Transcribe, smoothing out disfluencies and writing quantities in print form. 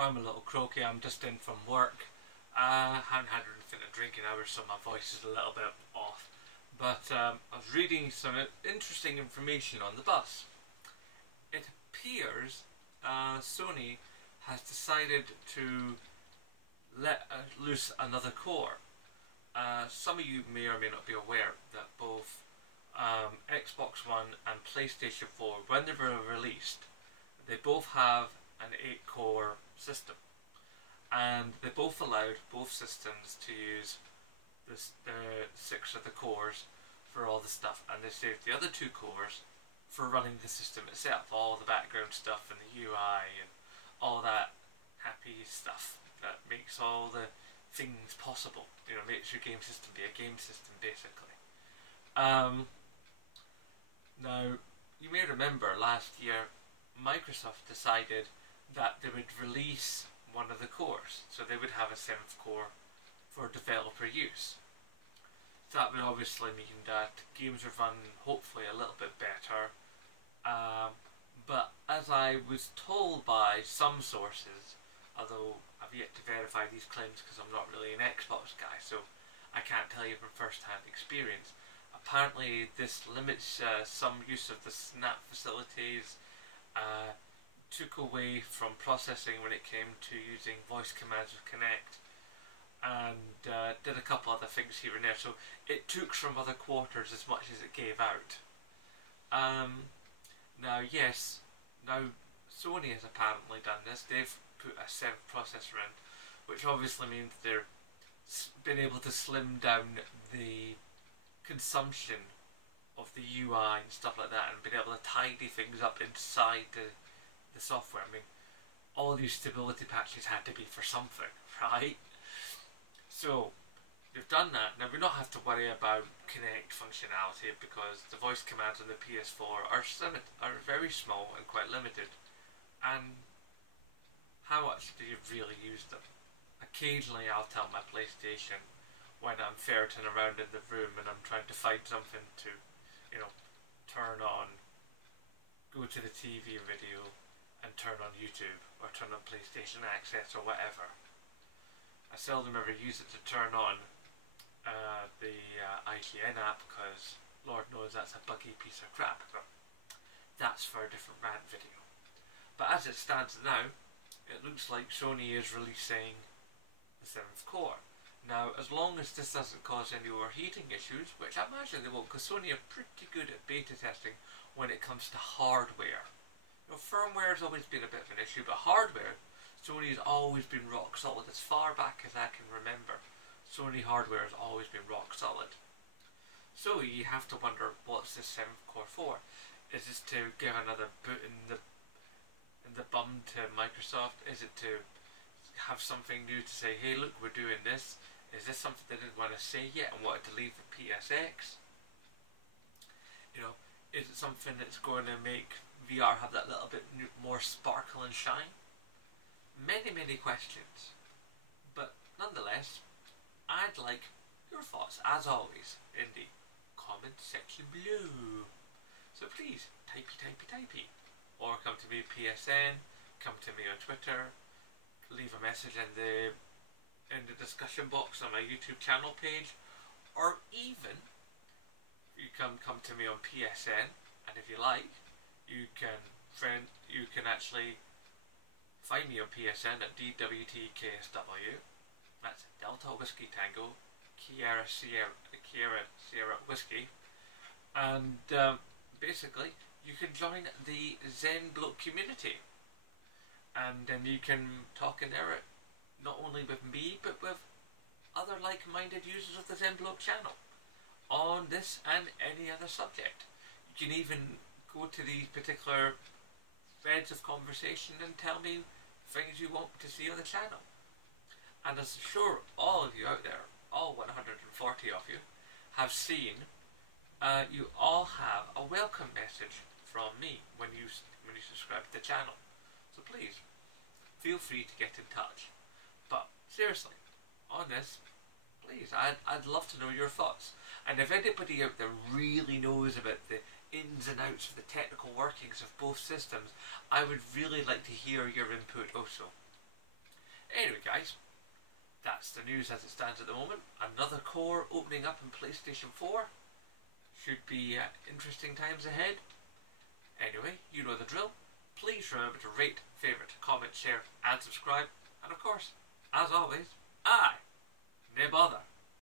So I'm a little croaky, I'm just in from work. I haven't had anything to drink in hours, so my voice is a little bit off. But I was reading some interesting information on the bus. It appears Sony has decided to let loose another core. Some of you may or may not be aware that both Xbox One and PlayStation 4, when they were released, they both have an 8-core system, and they both allowed both systems to use the 6 of the cores for all the stuff, and they saved the other 2 cores for running the system itself, all the background stuff and the UI and all that happy stuff that makes all the things possible. You know, makes your game system be a game system, basically. Now, you may remember last year Microsoft decided that they would release one of the cores, so they would have a 7th core for developer use. That would obviously mean that games would run hopefully a little bit better, but as I was told by some sources, although I've yet to verify these claims because I'm not really an Xbox guy, so I can't tell you from first-hand experience, apparently this limits some use of the snap facilities, took away from processing when it came to using voice commands with Kinect, and did a couple other things here and there, so it took from other quarters as much as it gave out. Now yes, now Sony has apparently done this. They've put a 7th processor in, which obviously means they're been able to slim down the consumption of the UI and stuff like that, and been able to tidy things up inside the software. I mean, all these stability patches had to be for something, right? So they've done that. Now we don't have to worry about Kinect functionality because the voice commands on the PS4 are very small and quite limited. And how much do you really use them? Occasionally I'll tell my PlayStation when I'm ferreting around in the room and I'm trying to find something to, you know, turn on, go to the TV video and turn on YouTube or turn on PlayStation Access or whatever. I seldom ever use it to turn on the IGN app because Lord knows that's a buggy piece of crap, but that's for a different rant video. But as it stands now, it looks like Sony is releasing the 7th core. Now, as long as this doesn't cause any overheating issues, which I imagine they won't, because Sony are pretty good at beta testing when it comes to hardware. You know, firmware has always been a bit of an issue, but hardware, Sony has always been rock solid. As far back as I can remember, Sony hardware has always been rock solid. So you have to wonder, what's this 7th core for? Is this to give another boot in the bum to Microsoft? Is it to have something new to say, hey look, we're doing this? Is this something they didn't want to say yet and wanted to leave for PSX? You know, is it something that's going to make VR have that little bit more sparkle and shine? Many questions. But nonetheless, I'd like your thoughts, as always, in the comment section below. So please, typey. Or come to me PSN, come to me on Twitter, leave a message in the discussion box on my YouTube channel page, or even you can come to me on PSN, and if you like, you can actually find me on PSN at DWTKSW. That's Delta Whiskey Tango, Sierra Whiskey, and basically you can join the Zen Bloke community, and then you can talk in there not only with me but with other like-minded users of the Zen Bloke channel on this and any other subject. You can even go to these particular threads of conversation and tell me things you want to see on the channel. And as I'm sure all of you out there, all 140 of you, have seen, you all have a welcome message from me when you subscribe to the channel. So please, feel free to get in touch. But seriously, on this, please, I'd love to know your thoughts. And if anybody out there really knows about the ins and outs of the technical workings of both systems, I would really like to hear your input also. Anyway, guys, that's the news as it stands at the moment. Another core opening up in PlayStation 4. Should be interesting times ahead. Anyway, you know the drill. Please remember to rate, favourite, comment, share and subscribe. And of course, as always, I, nae bother.